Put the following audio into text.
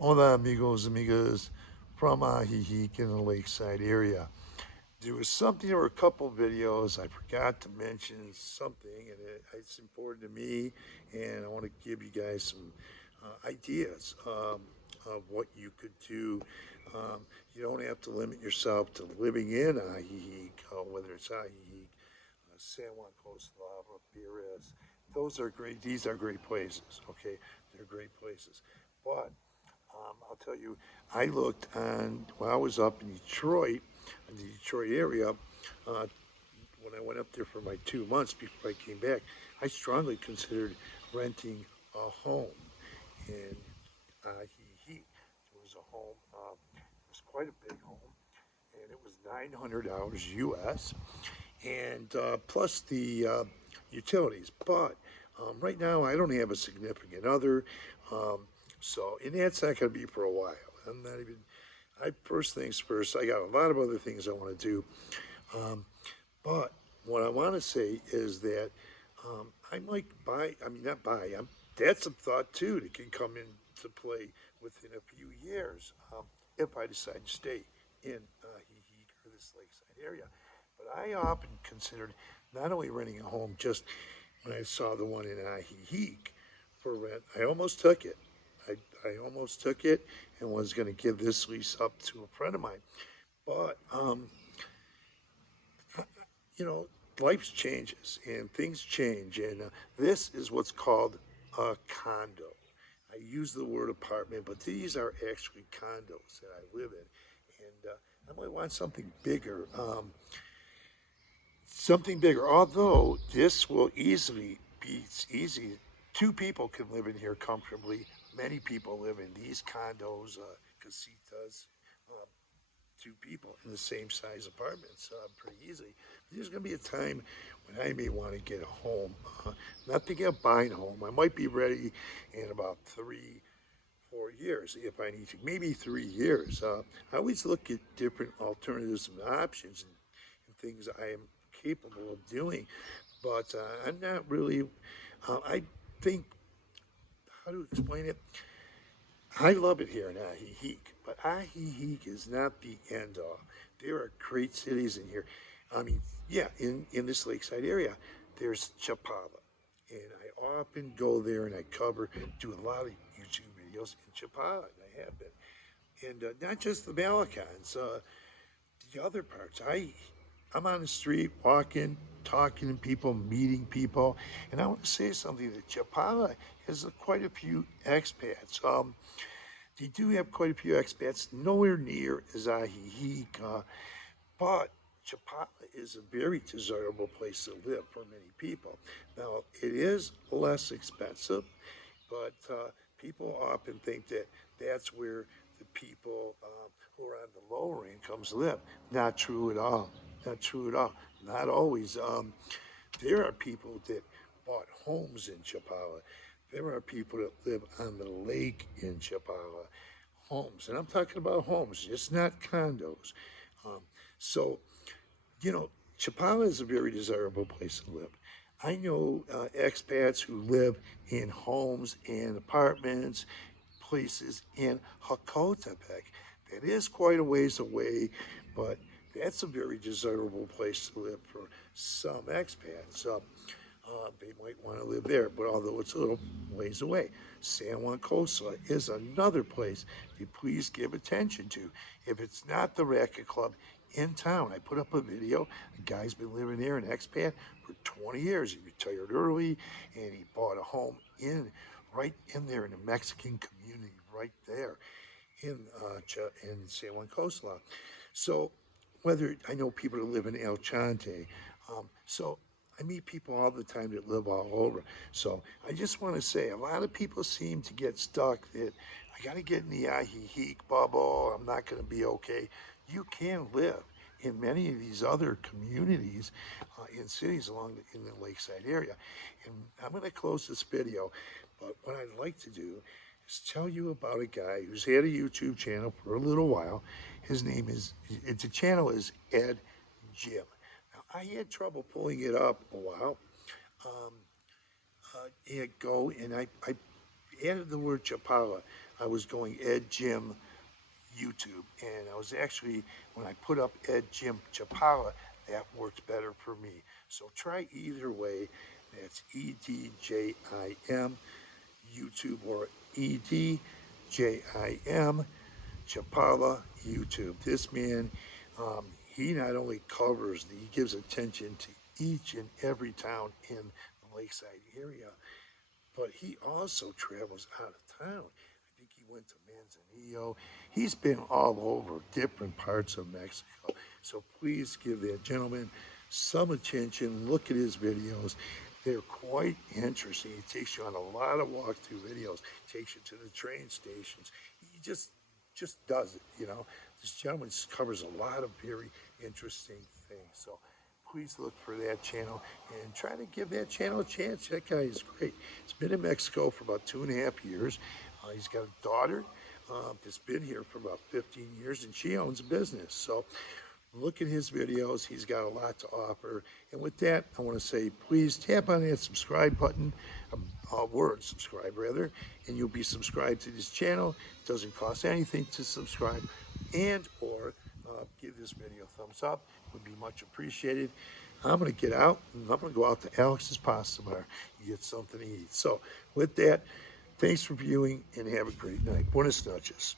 Hola, amigos, amigas from Ajijic in the Lakeside area. There was something or a couple videos I forgot to mention something, and it's important to me, and I want to give you guys some ideas of what you could do. Um, you don't have to limit yourself to living in Ajijic, whether it's Ajijic, San Juan Coast Lava, Pires. Those are great. These are great places. Okay, they're great places, but I'll tell you, I looked on when I was up in Detroit, in the Detroit area. When I went up there for my 2 months before I came back, I strongly considered renting a home in He. It was a home. It was quite a big home, and it was $900 US, and plus the utilities. But right now, I don't have a significant other, um, so and that's not going to be for a while. I'm not even. I first things first. I got a lot of other things I want to do, but what I want to say is that I might buy. I mean, not buy. That's a thought too that can come into play within a few years if I decide to stay in Heheek or this lakeside area. But I often considered not only renting a home just when I saw the one in Ahiheek for rent. I almost took it. I almost took it and was going to give this lease up to a friend of mine. But, you know, life changes and things change. And this is what's called a condo. I use the word apartment, but these are actually condos that I live in. And I might want something bigger. Something bigger. Although this will easily be easy, two people can live in here comfortably. Many people live in these condos, casitas, uh, two people in the same size apartments pretty easily. There's going to be a time when I may want to get a home, not to get buying a home. I might be ready in about 3, 4 years if I need to, maybe 3 years. I always look at different alternatives and options and things I am capable of doing. But I'm not really, I think, how to explain it? I love it here in Ahiheek, but Ahiheek is not the end all. There are great cities in here. I mean, yeah, in this lakeside area, there's Chapala. And I often go there and I do a lot of YouTube videos in Chapala. And I have been. And not just the Malecons, the other parts. I'm on the street walking, talking to people, meeting people, and I want to say something that Chapala has quite a few expats. They do have quite a few expats, nowhere near as Ahihic, but Chapala is a very desirable place to live for many people. Now, it is less expensive, but people often think that that's where the people who are on the lower incomes live. Not true at all. Not true at all. Not always. There are people that bought homes in Chapala. There are people that live on the lake in Chapala. Homes, and I'm talking about homes, just not condos. Um, so Chapala is a very desirable place to live. I know expats who live in homes and apartments, places in Hakotepec. That is quite a ways away, but that's a very desirable place to live for some expats. They might want to live there, but although it's a little ways away, San Juan Costa is another place to please give attention to. If it's not the racket club in town, I put up a video. A guy's been living there, an expat, for 20 years. He retired early, and he bought a home right in there in the Mexican community, right there in in San Juan Costa. So whether I know people that live in El Chante, so I meet people all the time that live all over. So I just want to say a lot of people seem to get stuck that I got to get in the Ahihic bubble. I'm not going to be okay. You can live in many of these other communities in cities in the lakeside area. And I'm going to close this video, but what I'd like to do is tell you about a guy who's had a YouTube channel for a little while. His name is, it's a channel is Ed Jim. Now, I had trouble pulling it up a while um, ago, and added the word Chapala, I was going Ed Jim YouTube, and I was actually, when I put up Ed Jim Chapala, that worked better for me. So try either way. That's EDJIM YouTube or EDJIM Chapala YouTube. This man, he not only covers, he gives attention to each and every town in the Lakeside area, but he also travels out of town. I think he went to Manzanillo. He's been all over different parts of Mexico. So please give that gentleman some attention. Look at his videos. They're quite interesting. He takes you on a lot of walkthrough videos, takes you to the train stations. He just does it, you know. This gentleman covers a lot of very interesting things. So please look for that channel and try to give that channel a chance. That guy is great. He's been in Mexico for about 2.5 years. He's got a daughter that's been here for about 15 years, and she owns a business. So look at his videos. He's got a lot to offer. And with that, I want to say, please tap on that subscribe button, word subscribe rather, and you'll be subscribed to this channel. It doesn't cost anything to subscribe, and or give this video a thumbs up. It would be much appreciated. I'm going to get out, and I'm going to go out to Alex's Pasta Bar and get something to eat. So with that, thanks for viewing, and have a great night. Buenas noches.